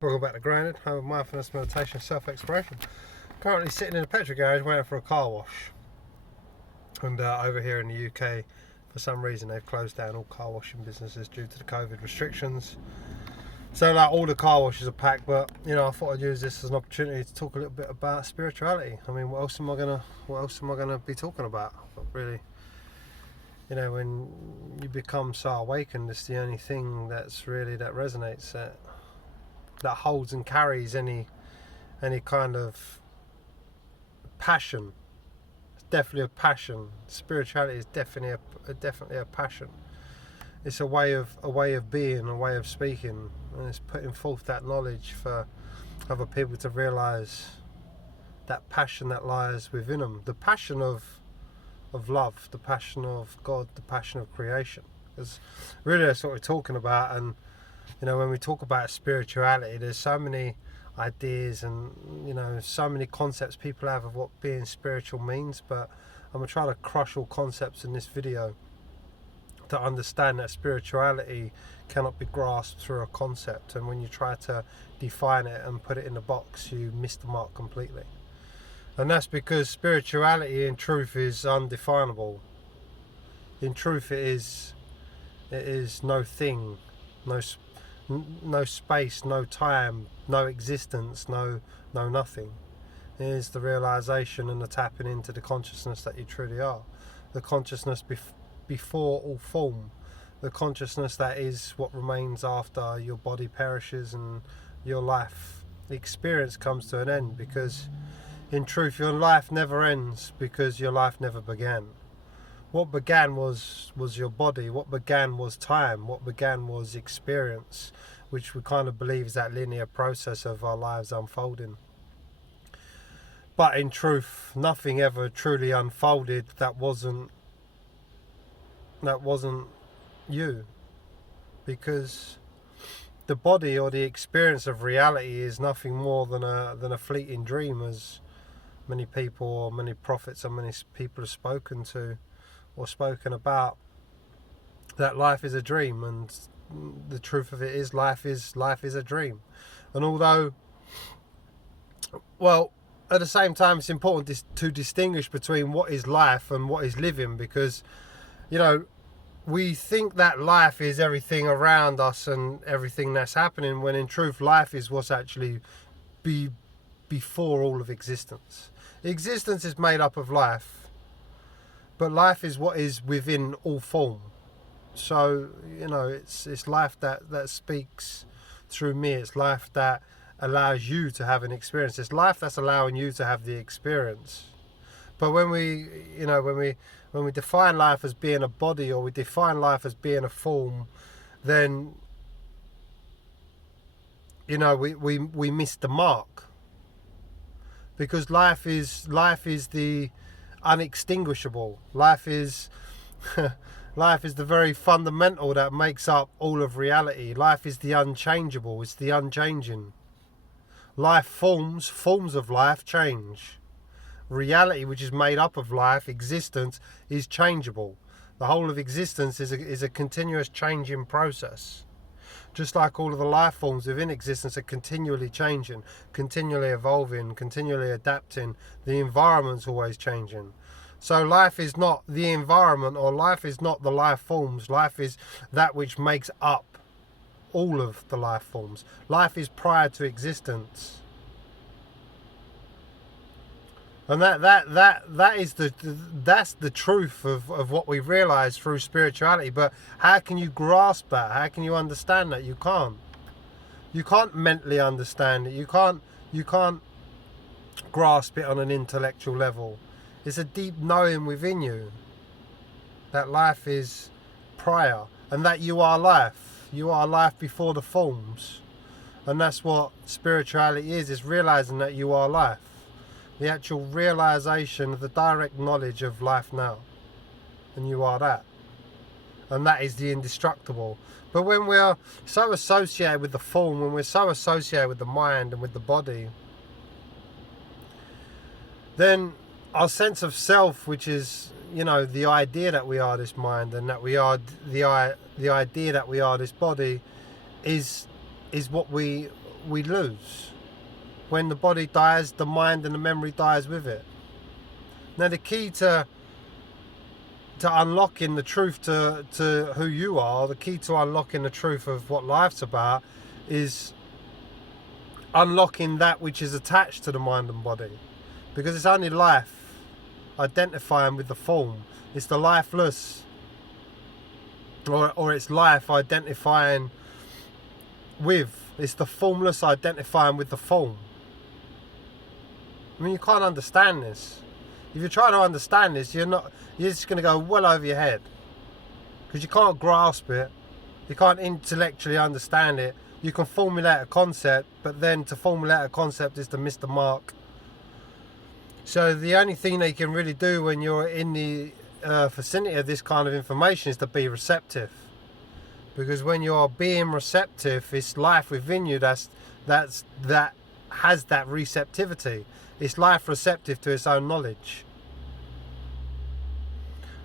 Welcome back to Grounded, home of mindfulness, meditation, self-exploration. Currently sitting in a petrol garage waiting for a car wash. And over here in the UK, for some reason, they've closed down all car washing businesses due to the COVID restrictions. So like all the car washes are packed, but I thought I'd use this as an opportunity to talk a little bit about spirituality. I mean, what else am I gonna be talking about? But really, when you become so awakened, it's the only thing that resonates, that holds and carries any kind of passion. It's definitely a passion. Spirituality is definitely a passion. It's a way of being, a way of speaking, and it's putting forth that knowledge for other people to realise that passion that lies within them. The passion of love, the passion of God, the passion of creation. Because really that's what we're talking about. And when we talk about spirituality, there's so many ideas and so many concepts people have of what being spiritual means, but I'm going to try to crush all concepts in this video to understand that spirituality cannot be grasped through a concept, and when you try to define it and put it in a box, you miss the mark completely. And that's because spirituality in truth is undefinable. In truth it is no thing, no space, no time, no existence, no nothing. It is the realization and the tapping into the consciousness that you truly are. The consciousness before all form. The consciousness that is what remains after your body perishes and your life. The experience comes to an end, because in truth your life never ends, because your life never began. What began was your body. What began was time. What began was experience, which we kind of believe is that linear process of our lives unfolding. But in truth, nothing ever truly unfolded that wasn't you, because the body or the experience of reality is nothing more than a fleeting dream, as many people or many prophets and many people have spoken to or spoken about, that life is a dream, and the truth of it is life is a dream. And although, well, at the same time, it's important to distinguish between what is life and what is living, because we think that life is everything around us and everything that's happening, when in truth life is what's actually before all of existence. Existence is made up of life, but life is what is within all form. So it's life that speaks through me. It's life that allows you to have an experience. It's life that's allowing you to have the experience. But when we define life as being a body, or we define life as being a form, then we miss the mark. Because life is the unextinguishable. Life is the very fundamental that makes up all of reality. Life is the unchangeable. It's the unchanging. Life forms of life change. Reality, which is made up of life, existence, is changeable. The whole of existence is a continuous changing process. Just like all of the life forms within existence are continually changing, continually evolving, continually adapting, the environment's always changing. So life is not the environment, or life is not the life forms. Life is that which makes up all of the life forms. Life is prior to existence. And that's the truth of what we realize through spirituality. But how can you grasp that? How can you understand that? You can't. You can't mentally understand it. You can't grasp it on an intellectual level. It's a deep knowing within you that life is prior, and that you are life. You are life before the forms. And that's what spirituality is. It's realizing that you are life. The actual realization of the direct knowledge of life now, and you are that, and that is the indestructible. But when we're so associated with the form, when we're so associated with the mind and with the body, then our sense of self, which is the idea that we are this mind, and that we are the idea that we are this body, is what we we lose. When the body dies, the mind and the memory dies with it. Now the key to unlocking the truth to who you are, the key to unlocking the truth of what life's about, is unlocking that which is attached to the mind and body. Because it's only life identifying with the form. It's the lifeless, or it's life identifying with. It's the formless identifying with the form. I mean, you can't understand this. If you're trying to understand this, you're just going to go well over your head. Because you can't grasp it. You can't intellectually understand it. You can formulate a concept, but then to formulate a concept is to miss the mark. So the only thing that you can really do when you're in the vicinity of this kind of information is to be receptive. Because when you're being receptive, it's life within you that has that receptivity. It's life receptive to its own knowledge.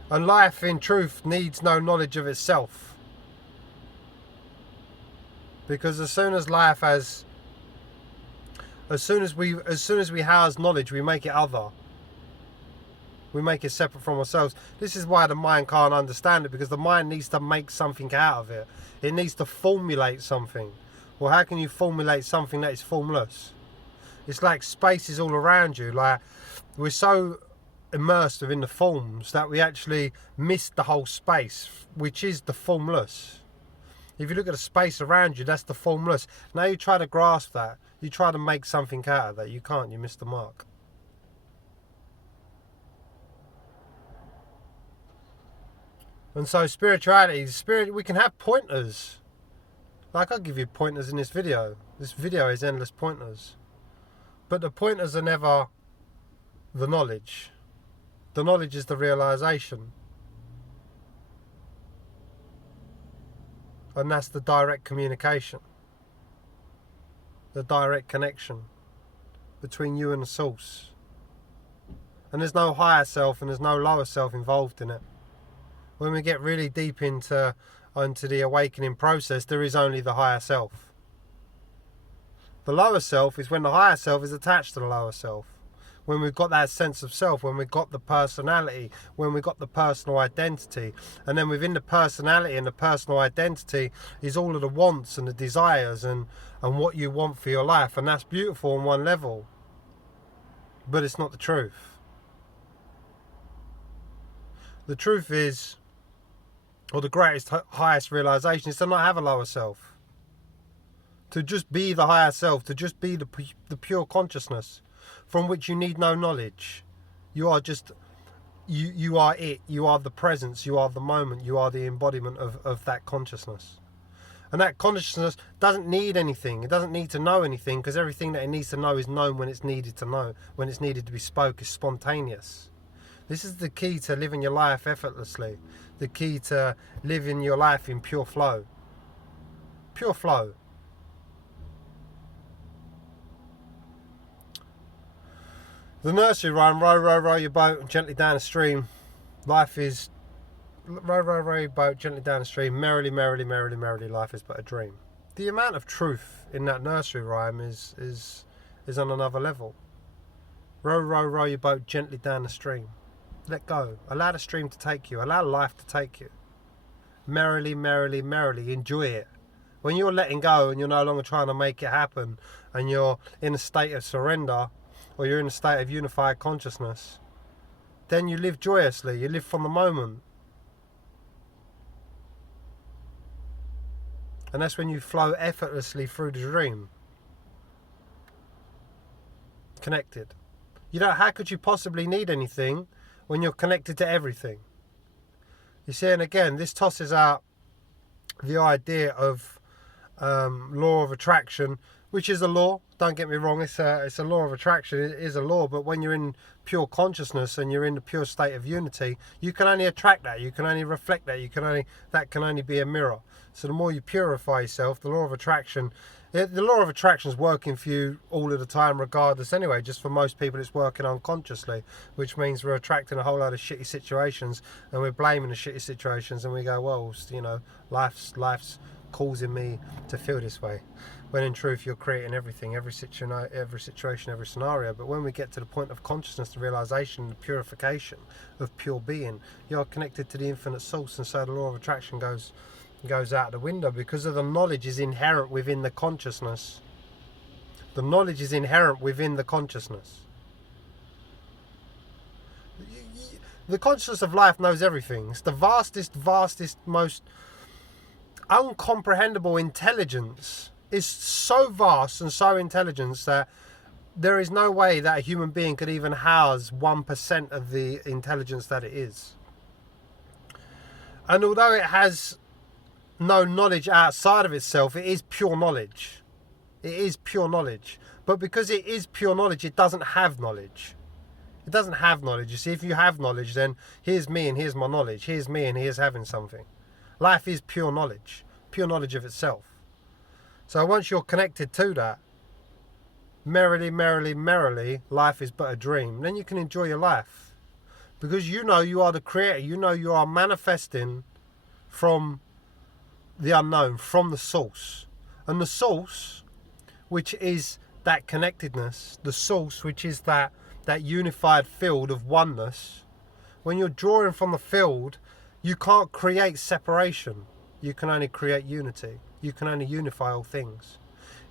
And life, in truth, needs no knowledge of itself. Because as soon as we house knowledge, we make it other. We make it separate from ourselves. This is why the mind can't understand it, because the mind needs to make something out of it. It needs to formulate something. Well, how can you formulate something that is formless? It's like space is all around you. Like, we're so immersed within the forms that we actually miss the whole space, which is the formless. If you look at the space around you, that's the formless. Now you try to grasp that. You try to make something out of that. You can't. You miss the mark. And so spirituality, we can have pointers. Like, I'll give you pointers in this video. This video is endless pointers. But the pointers are never the knowledge. The knowledge is the realization. And that's the direct communication. The direct connection between you and the source. And there's no higher self and there's no lower self involved in it. When we get really deep into the awakening process, there is only the higher self. The lower self is when the higher self is attached to the lower self. When we've got that sense of self, when we've got the personality, when we've got the personal identity. And then within the personality and the personal identity is all of the wants and the desires and what you want for your life. And that's beautiful on one level. But it's not the truth. The truth is, or the greatest, highest realization is to not have a lower self. To just be the higher self, to just be the pure consciousness from which you need no knowledge. You are just, you are it, you are the presence, you are the moment, you are the embodiment of that consciousness. And that consciousness doesn't need anything, it doesn't need to know anything, because everything that it needs to know is known when it's needed to know, when it's needed to be spoke, is spontaneous. This is the key to living your life effortlessly, the key to living your life in pure flow. Pure flow. The nursery rhyme, row, row, row your boat gently down the stream. Life is, row, row, row your boat gently down the stream. Merrily, merrily, merrily, merrily, life is but a dream. The amount of truth in that nursery rhyme is on another level. Row, row, row your boat gently down the stream. Let go. Allow the stream to take you. Allow life to take you. Merrily, merrily, merrily, enjoy it. When you're letting go and you're no longer trying to make it happen and you're in a state of surrender, or you're in a state of unified consciousness, then you live joyously, you live from the moment. And that's when you flow effortlessly through the dream. Connected. How could you possibly need anything when you're connected to everything? You see, and again, this tosses out the idea of law of attraction, which is a law. Don't get me wrong, it's a law of attraction. It is a law, but when you're in pure consciousness and you're in the pure state of unity, you can only attract that. You can only reflect that. That can only be a mirror. So the more you purify yourself, the law of attraction is working for you all of the time, regardless. Anyway, just for most people, it's working unconsciously, which means we're attracting a whole load of shitty situations, and we're blaming the shitty situations, and we go, well, life's causing me to feel this way. when in truth you're creating everything, every situation, every scenario. But when we get to the point of consciousness, the realization, the purification of pure being, you're connected to the infinite source, and so the law of attraction goes out the window, because of the knowledge is inherent within the consciousness. The knowledge is inherent within the consciousness. The consciousness of life knows everything. It's the vastest, most uncomprehendable intelligence. Is so vast and so intelligent that there is no way that a human being could even house 1% of the intelligence that it is. And although it has no knowledge outside of itself, it is pure knowledge. It is pure knowledge. But because it is pure knowledge, it doesn't have knowledge. It doesn't have knowledge. You see, if you have knowledge, then here's me and here's my knowledge. Here's me and here's having something. Life is pure knowledge of itself. So once you're connected to that, merrily, life is but a dream, then you can enjoy your life. Because you know you are the creator. You know you are manifesting from the unknown, from the source. And the source, which is that connectedness, the source, which is that unified field of oneness, when you're drawing from the field, you can't create separation. You can only create unity. You can only unify all things.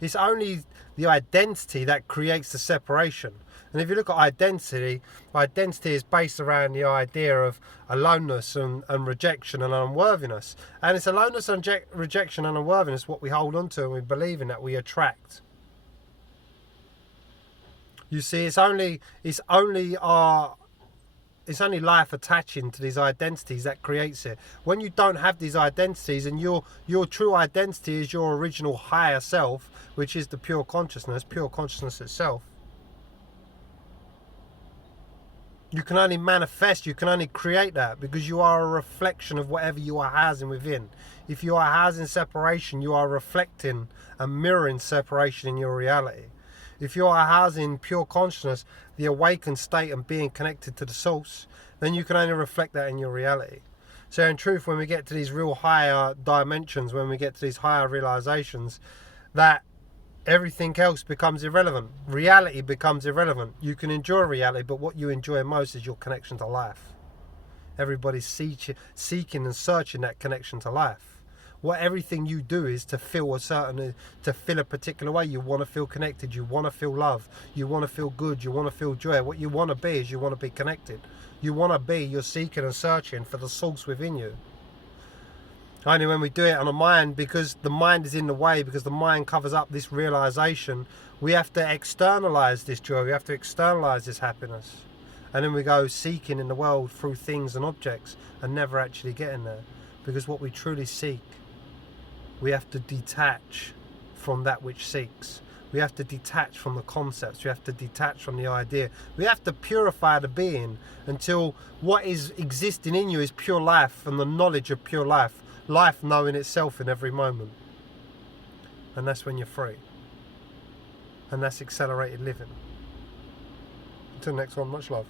It's only the identity that creates the separation. And if you look at identity is based around the idea of aloneness and rejection and unworthiness. And it's aloneness and rejection and unworthiness what we hold on to and we believe in, that we attract. You see, it's only life attaching to these identities that creates it. When you don't have these identities, and your true identity is your original higher self, which is the pure consciousness itself, you can only manifest, you can only create that, because you are a reflection of whatever you are housing within. If you are housing separation, you are reflecting and mirroring separation in your reality. If you are housing pure consciousness, the awakened state and being connected to the source, then you can only reflect that in your reality. So in truth, when we get to these real higher dimensions, when we get to these higher realizations, that everything else becomes irrelevant. Reality becomes irrelevant. You can enjoy reality, but what you enjoy most is your connection to life. Everybody's seeking and searching that connection to life. What everything you do is to feel a particular way. You want to feel connected. You want to feel love. You want to feel good. You want to feel joy. What you want to be is you want to be connected. You're seeking and searching for the source within you. Only when we do it on a mind, because the mind is in the way, because the mind covers up this realization, we have to externalize this joy. We have to externalize this happiness. And then we go seeking in the world through things and objects and never actually getting there. Because what we truly seek, we have to detach from that which seeks. We have to detach from the concepts. We have to detach from the idea. We have to purify the being until what is existing in you is pure life and the knowledge of pure life. Life knowing itself in every moment. And that's when you're free. And that's accelerated living. Until next one, much love.